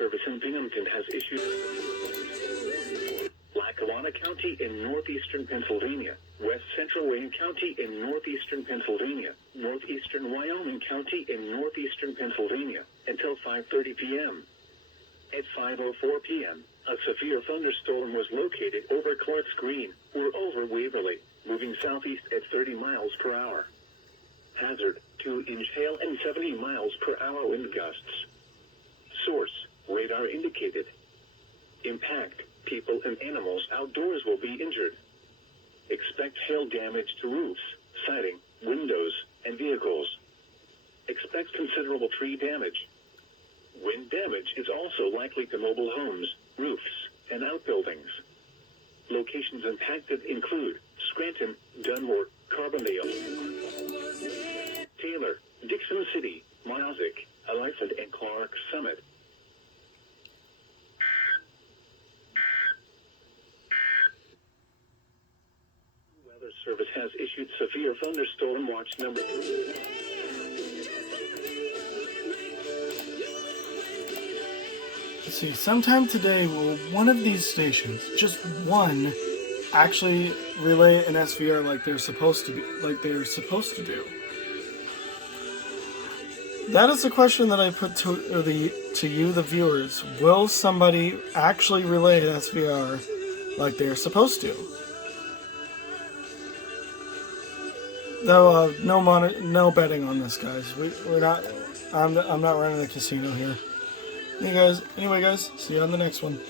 Service in Binghamton has issued Lackawanna County in northeastern Pennsylvania, West Central Wayne County in northeastern Pennsylvania, northeastern Wyoming County in northeastern Pennsylvania, until 5:30 p.m. At 5:04 p.m., a severe thunderstorm was located over Clark's Green, or over Waverly, moving southeast at 30 miles per hour. Hazard, 2-inch hail and 70 miles per hour wind gusts. Source, radar indicated. Impact, people and animals outdoors will be injured. Expect hail damage to roofs, siding, windows, and vehicles. Expect considerable tree damage. Wind damage is also likely to mobile homes, roofs, and outbuildings. Locations impacted include Scranton, Dunmore, Carbondale, Taylor, Dixon City, Mossick, Elephant, and Clark Summit. Weather Service has issued severe thunderstorm watch number 3. Let's see, sometime today will one of these stations, just one, actually relay an SVR like they're supposed to do. That is the question that I put to you, the viewers. Will somebody actually relay an SVR like they're supposed to? Though no betting on this, guys. We're not. I'm not running a casino here. Anyway, guys. See you on the next one.